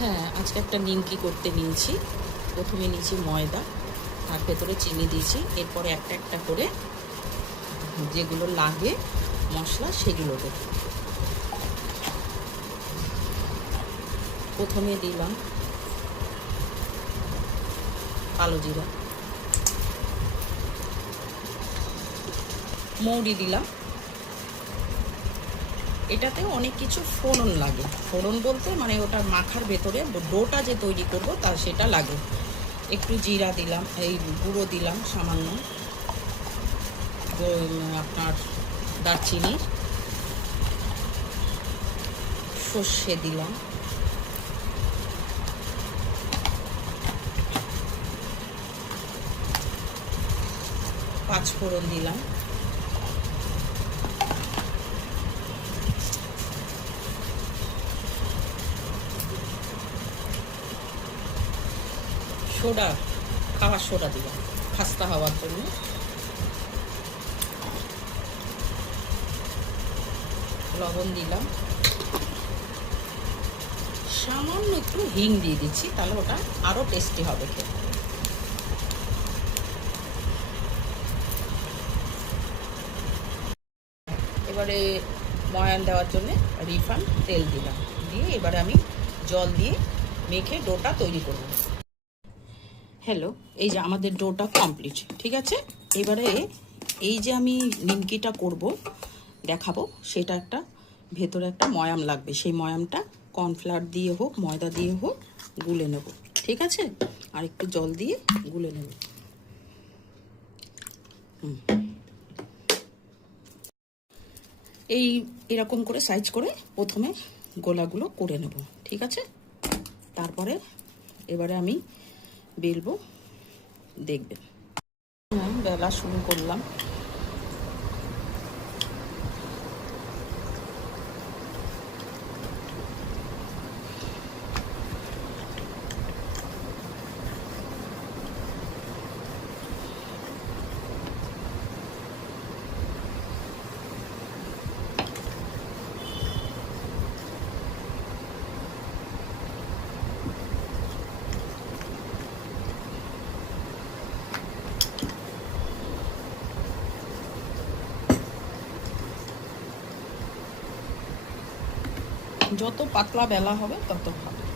হ্যাঁ, আজকে একটা নিমকি করতে নিয়েছি। প্রথমে নিয়েছি ময়দা, তার ভেতরে চিনি দিয়েছি। এরপরে একটা একটা করে যেগুলো লাগে মশলা সেগুলো দেব। প্রথমে দিলাম কালো জিরা, মৌরি দিলাম। এটাতে অনেক কিছু ফোড়ন লাগে। ফোড়ন বলতে মানে ওটা মাখার ভেতরে ডোটা যে তৈরি করব তা সেটা লাগে। একটু জিরা দিলাম, এই গুঁড়ো দিলাম সামান্য, আপনার দারচিনি, সর্ষে দিলাম, পাঁচফোড়ন দিলাম, সোডা, খাওয়ার সোডা দিলাম খাস্তা হওয়ার জন্য, লবণ দিলাম, সামান্য একটু হিং দিয়ে দিচ্ছি, তাহলে ওটা আরও টেস্টি হবে খেতে। এবারে ময়ান দেওয়ার জন্য রিফাইন্ড তেল দিলাম, দিয়ে এবারে আমি জল দিয়ে মেখে ডোটা তৈরি করব। হ্যালো, এই যে আমাদের ডোটা কমপ্লিট, ঠিক আছে। এবারে এই যে আমি নিমকিটা করব দেখাবো, সেটা একটা ভেতরে একটা ময়াম লাগবে। সেই ময়ামটা কর্নফ্লাওয়ার দিয়ে হোক ময়দা দিয়ে হোক গুলে নেব, ঠিক আছে। আর একটু জল দিয়ে গুলে নেব। এই এরকম করে সাইজ করে প্রথমে গোলাগুলো করে নেব, ঠিক আছে। তারপরে এবারে আমি বেলবো, দেখবেন। বেলা শুরু করলাম। যত পাতলা বেলা হবে তত ভালো।